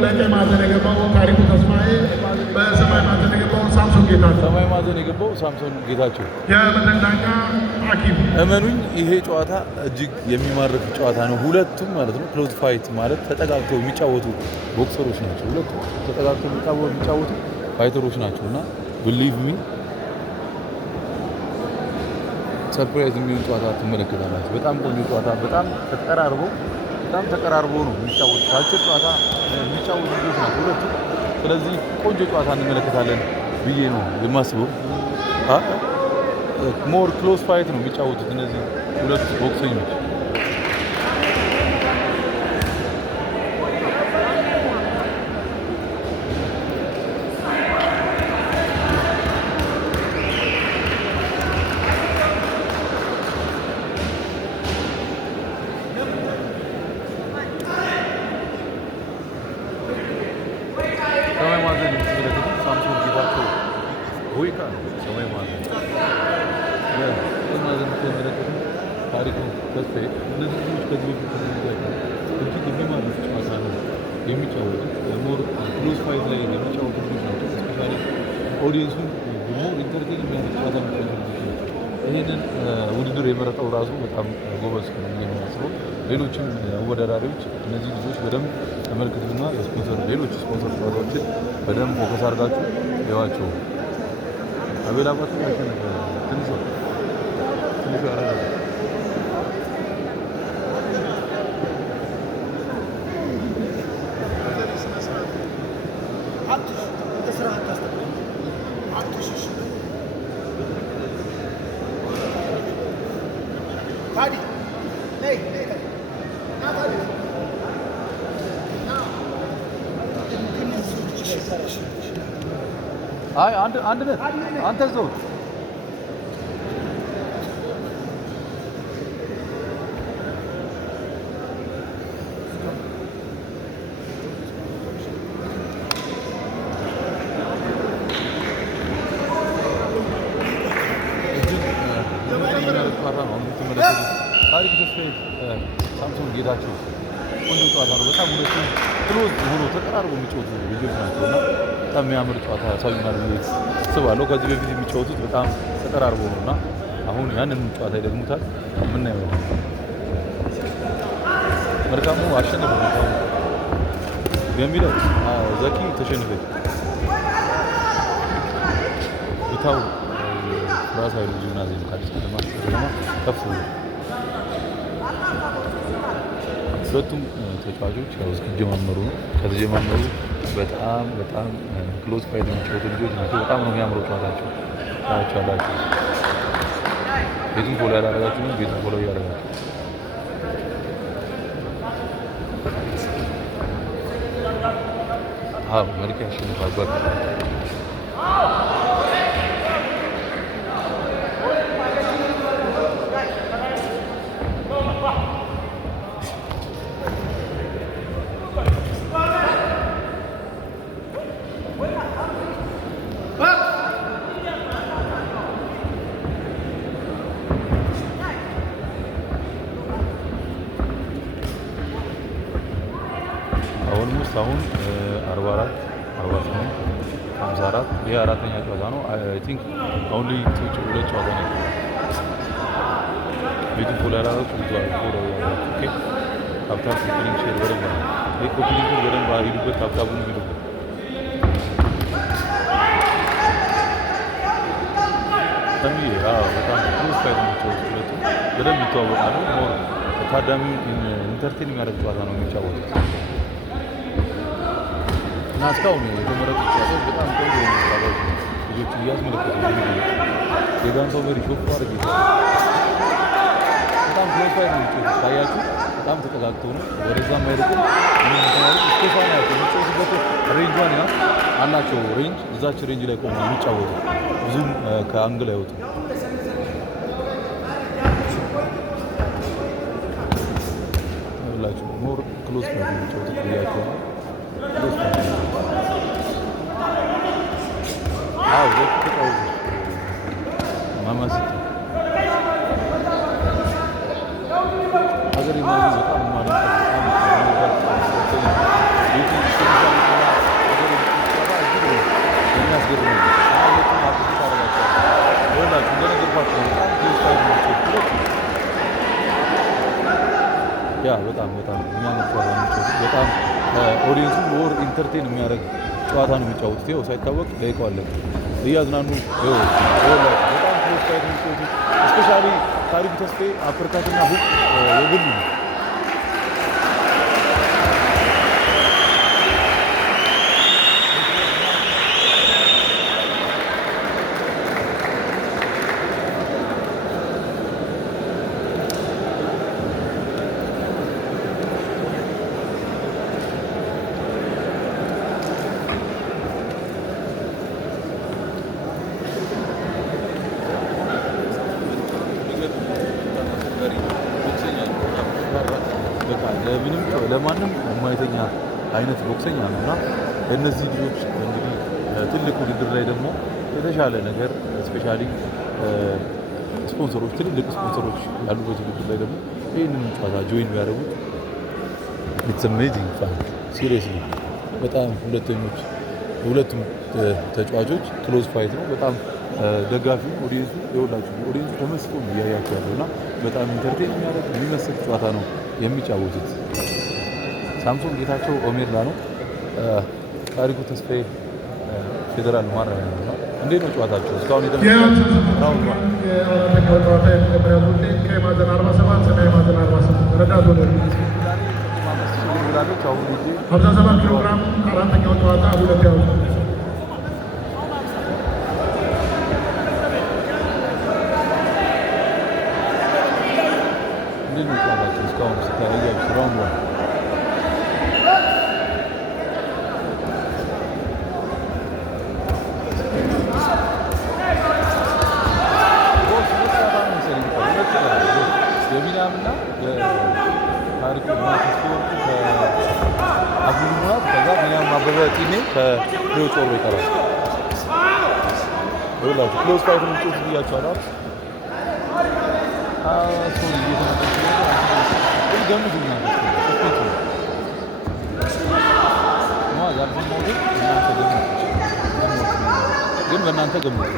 በቀይ ማዕዘን የገባው ታሪኩ ተስፋዬ፣ በሰማያዊ ማዕዘን የገባው ሳምሶን ጌታቸው። ሰማያዊ ማዕዘን የገባው ሳምሶን ጌታቸው። የመድረክ ዳኛ ሐኪም። እመኑኝ ይሄ ጨዋታ እጅግ የሚማርክ ጨዋታ ነው። ሁለቱም ማለት ነው ክሎዝ ፋይት ማለት ተጠጋግተው የሚጫወቱ ቦክሰሮች ናቸው። ሁለቱም ተጠጋግተው የሚጫወቱ ፋይተሮች ናቸው እና ብሊቭ ሚ ሰርፕራይዝ የሚሆን ጨዋታ ትመለከታላችሁ። በጣም ቆንጆ ጨዋታ፣ በጣም ተቀራርቦ ነው የሚጫወቱት። አጭር ጨዋታ የሚጫወቱ ልጆች ናቸው ሁለቱ። ስለዚህ ቆንጆ ጨዋታ እንመለከታለን ብዬ ነው የማስበው። ሞር ክሎዝ ፋይት ነው የሚጫወቱት እነዚህ ሁለት ቦክሰኞች። ሰማያዊ ማዕዘን የምትመለከቱት ሳምሶን ጌታቸው ቦይካ ነው። ሰማያዊ ማዕዘን የምትመለከቱት ታሪኩ ተስፋዬ። እነዚህ ልጆች ከዚህ በፊት እጅግ የሚማርክ ጨዋታ ነው የሚጫወቱት። ሞር ክሎዝ ፋይት ላይ የሚጫወቱ ልጆች ናቸው። ስፔሻሊ ኦዲየንሱን ሞር ኢንተርቴን የሚያደርግ ጨዋታ የሚጫወቱ ልጆች ናቸው። ይህንን ውድድር የመረጠው ራሱ በጣም ጎበዝ ነው የሚያስበው። ሌሎችም አወዳዳሪዎች እነዚህ ልጆች በደንብ ተመልክቱና ሌሎች ስፖንሰር ጨዋታዎችን በደንብ ፎከስ አድርጋችሁ ይዋቸው። አቤል አባቱ ያሸነፈ ትንሹ ያረጋል። አይ አንድ ነህ አንተ እዛው ታሪኩ ተስፋዬ፣ ሳምሶን ጌታቸው ቆንጆ ጨዋታ ነው። በጣም ሁለቱ ክሎዝ ሆኖ ተቀራርቦ የሚጫወቱ ልጆች ናቸው እና በጣም የሚያምር ጨዋታ ያሳዩናል ብዬ አስባለሁ። ከዚህ በፊት የሚጫወቱት በጣም ተቀራርቦ ነው እና አሁን ያንን ጨዋታ ይደግሙታል። የምናየው መልካሙ አሸነፈ። መልካሙ የሚለው ዘኪ ተሸነፈች። ብታው ራስ ኃይሉ ጂምናዚየም ከአዲስ ከተማ ከፍ ብሎ ሁለቱም ተጫዋቾች ያው እስኪጀማመሩ ነው። ከተጀማመሩ በጣም ክሎዝ ፋይት የሚጫወቱ ልጆች ናቸው። በጣም ነው የሚያምረው ጨዋታቸው። ታያችኋላችሁ። ቤቱን ፎሎ ያላረጋችሁ ነው ቤቱን ፎሎ እያደረጋችሁ መልክ ያሸንፋል። በቃ አሁን 44 48 54 ይሄ አራተኛ ጨዋታ ነው። አይ ቲንክ አሁን ላይ ሁለት ጨዋታ ነው። ቤቱ ፎሎ ያላረጋችሁ ፎሎ ያላረጋችሁ ኦኬ። ሀብታም ኮፒሊንግ ሼር በደንብ ነው። ይሄ ኮፒሊንግ በደንብ ሂዱበት። ሀብታሙን ሂዱበት። ሰሚዬ በጣም ክሎዝ ፋይት ናቸው ሁለቱ። በደንብ ይተዋወቃሉ። ሞር ታዳሚውን ኢንተርቴን የሚያደርግ ጨዋታ ነው የሚጫወቱት እና እስካሁን የተመረጡ ጨዋታዎች በጣም ቆንጆ የሆኑ ጨዋታዎች ነው። ልጆቹ እያስመለከቱ የጋንታው መሪ ሾፍ አድርግ በጣም ክሎዝ ፋይት ነው የሚጫወቱት። ታያችሁ በጣም ተጠጋግተው ነው። ወደዛም አይርቁም። ስቴፋን ያቸው የሚጫወቱበት ሬንጇን ያ አላቸው። ሬንጅ እዛች ሬንጅ ላይ ቆመው የሚጫወቱ ብዙም ከአንግል አይወጡም። ሁላችሁ ሞር ክሎዝ ፋይት ነው የሚጫወቱት ብያቸው ነው። ማማሲት ሀገሬ ማለት በጣም ማለት በጣም የሚያምር ጨዋታ ነው የሚጫወቱት። በጣም ኦዲየንሱ ወር ኢንተርቴን የሚያደርግ ጨዋታ ነው የሚጫወቱት። ይኸው ሳይታወቅ ደቂቃው አለቀ። እያዝናኑ በጣም ክሎዝ ፋይት ነው የሚጫወቱት። እስፔሻሊ ታሪኩ ተስፋዬ አፕርካትና ሁክ የግሉ ነው። ለማንም የማይተኛ አይነት ቦክሰኛ ነው እና እነዚህ ልጆች እንግዲህ ትልቅ ውድድር ላይ ደግሞ የተሻለ ነገር ስፔሻሊ ስፖንሰሮች፣ ትልልቅ ስፖንሰሮች ያሉበት ውድድር ላይ ደግሞ ይህንን ጨዋታ ጆይን ቢያደርጉት ኢትስ አሜዚንግ ፋን ሲሪየስሊ። በጣም ሁለቱም ተጫዋቾች ክሎዝ ፋይት ነው። በጣም ደጋፊ ኦዲየንሱ የሁላችሁ ኦዲየንሱ ተመስጦ እያያቸው ያለው እና በጣም ኢንተርቴን የሚያደርግ የሚመስል ጨዋታ ነው የሚጫወቱት። ሳምሶን ጌታቸው ኦሜርላ ነው። ታሪኩ ተስፋዬ ፌዴራል ማረሚያ ነው። እንዴት ነው ጨዋታቸው እስካሁን? የአራተኛው ጨዋታ የመጀመሪያ ቡድን ቀይ ማዕዘን 47 ሰማያዊ ማዕዘን 48 ረዳት ወደ 57 ኪሎ ግራም አራተኛው ጨዋታ ሁለት ያው እንዴት ነው ጨዋታቸው እስካሁን ስታያያችሁ? ራውንድ ዋን የሚናምና ታሪኩ ማስስፖርቱ ከአብዱ ሙራት ከዛ ሚናም አበበ ቲኔ ከፍሬው ጮሮ ይቀራል። ሁላችሁ ክሎዝ ፋይት ነው የምትጮቱት ብያችኋለሁ። ሶሪ ገምቱኛ ግን በእናንተ ገምቱ።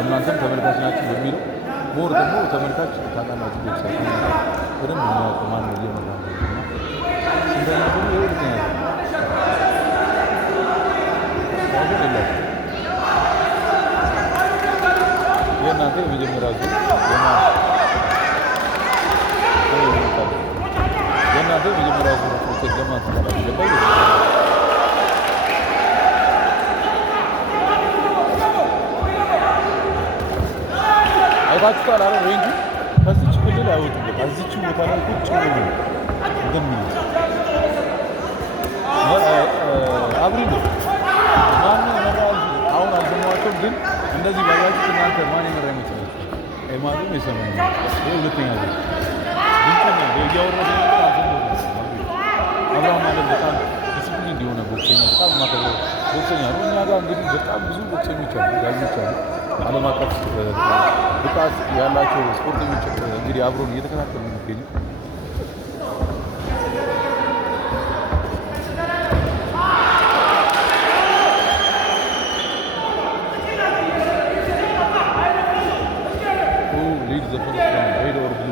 እናንተም ተመልካች ናችሁ በሚለው ሞር ደግሞ ተመልካች ታውቃላችሁ። ቦክስ በደንብ የሚያውቅ ማን ነው እየመራ ነው ስንተኛ ደግሞ የሁለተኛ የእናንተ የመጀመሪያ ዙር የእናንተ የመጀመሪያ ዙር ውጤት ለማን ትጠራለህ? አይታችኋል አይደል? ሬንጁ ከዚች ክልል አይወጡም። እዚች ቦታ ላይ ቁጭ ብሎ እንደሚሉት አብሪ ነው ማን የመራው አሁን አልሰማኋቸውም፣ ግን እንደዚህ ባያችሁ እናንተ ማን የመራ ይመስላል? ኤማኑም የሰማኝ ይሄ ሁለተኛ ነው። ድንቀኛ እያወረደ ነበር አልሰማሁም። አብርሃም ማለት በጣም ዲሲፕሊን እንዲሆነ ቦክሰኛ በጣም ማከብረው ቦክሰኛ ነው። እኛ ጋር እንግዲህ በጣም ብዙ ቦክሰኞች አሉ፣ ዳኞች አሉ፣ ዓለም አቀፍ ብቃት ያላቸው ስፖርተኞች እንግዲህ አብሮን እየተከታተሉ የሚገኙ ሊድ ዘ ፈርስት ራውንድ ሬድ ኦር ብሉ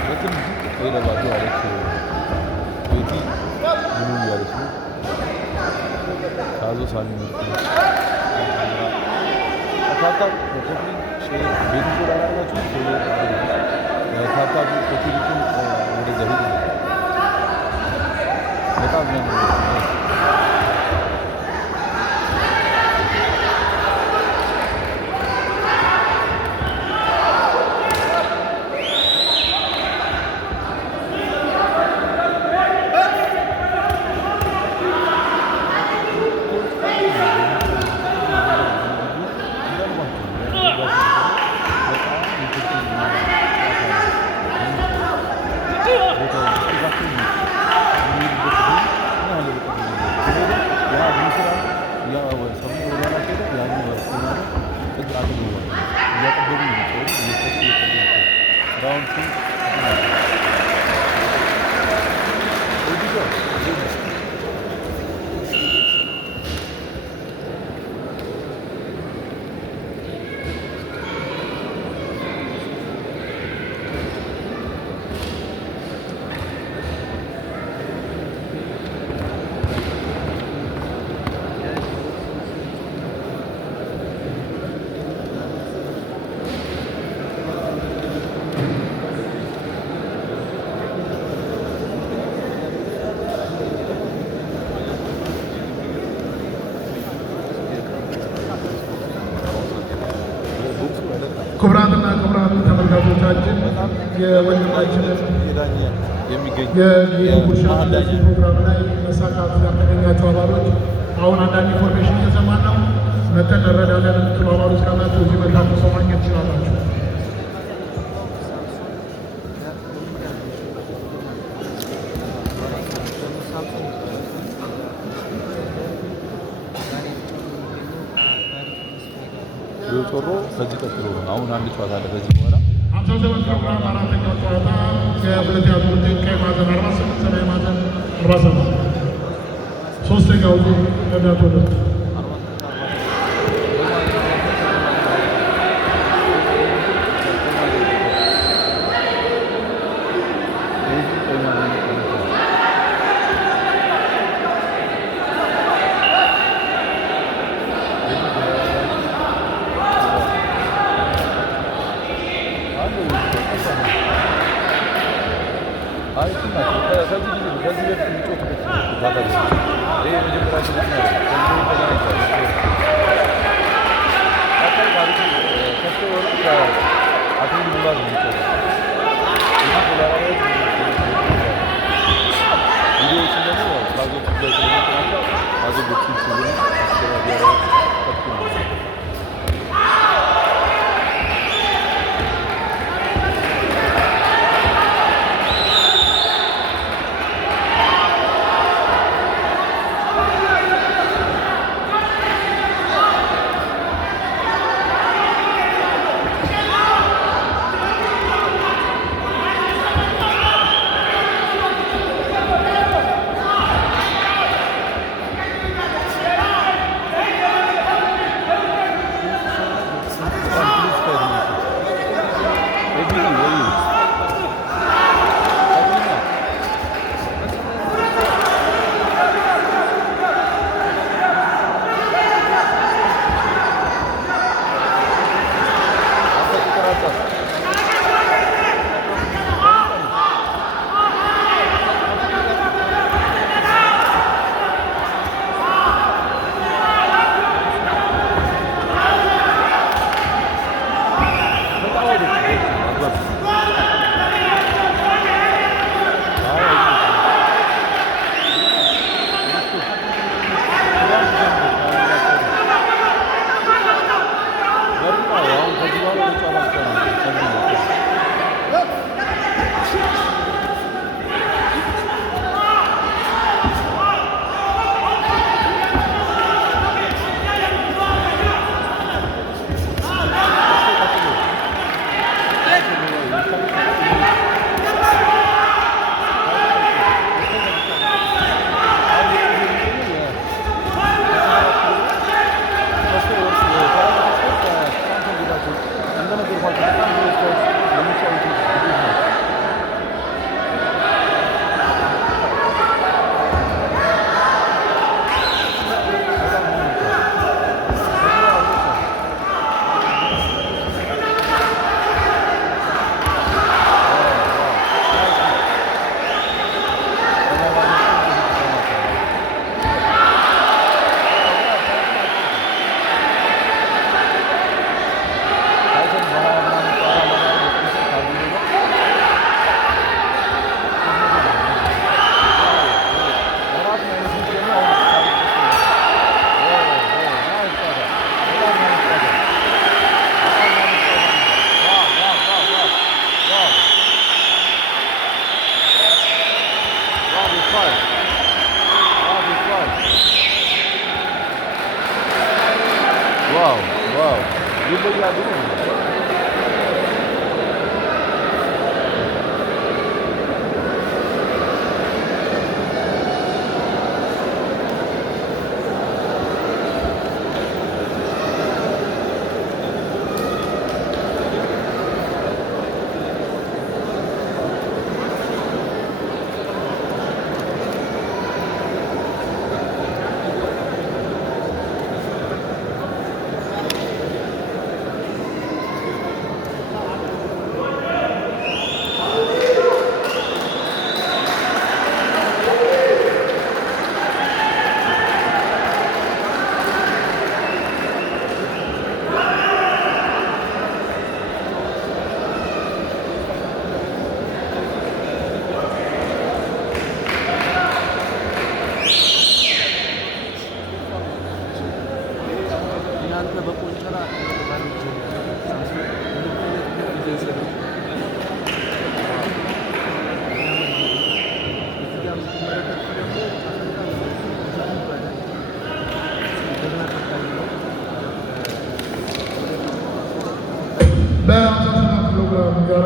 በትንሹ ሄደባዶ አለች ቤቲ ብሉ እያለች ነው። ካዞ ሳሚ ታታብ ኮፍሊ ሼር ቤቱ ላላችሁ ሼር ታታብ ኮፍሊ ወደ ዘሂድ በጣም ነው ተመልካቾቻችን የወንድማችንን የዳኛ የሚገኝ የጉርሻ እንደዚህ ፕሮግራም ላይ መሳካት ያልተገኛቸው አባሎች አሁን አንዳንድ ኢንፎርሜሽን እየሰማን ነው። መተን እንረዳለን የምትሉ አባሎች ካላችሁ እዚህ መታችሁ ሰው ማግኘት ትችላላችሁ። ጮሮ ከዚህ ቀጥሎ ነው። አሁን አንድ ጨዋታ አለ ከዚህ በኋላ 57 ፕሮግራም አራተኛው ጨዋታ የሁለተኛ ዙር ቀይ ማዕዘን 48 ሰማያዊ ማዕዘን 47 ሶስተኛው ዙር ረዳት ወደ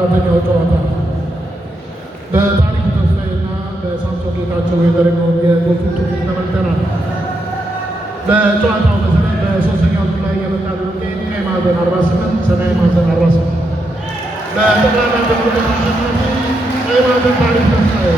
አራተኛው ጨዋታ በታሪኩ ተስፋዬና በሳምሶን ጌታቸው የተደረገውን የጎልፉን ቱሪንግ ተመልክተናል። በጨዋታው በተለይ በሶስተኛው ዙር ላይ የመጣልን ውጤት ቀይ ማዕዘን 48 ሰማያዊ ማዕዘን 48 በጠቅላላ ተመልካቾች ቀይ ማዕዘን ታሪኩ ተስፋዬ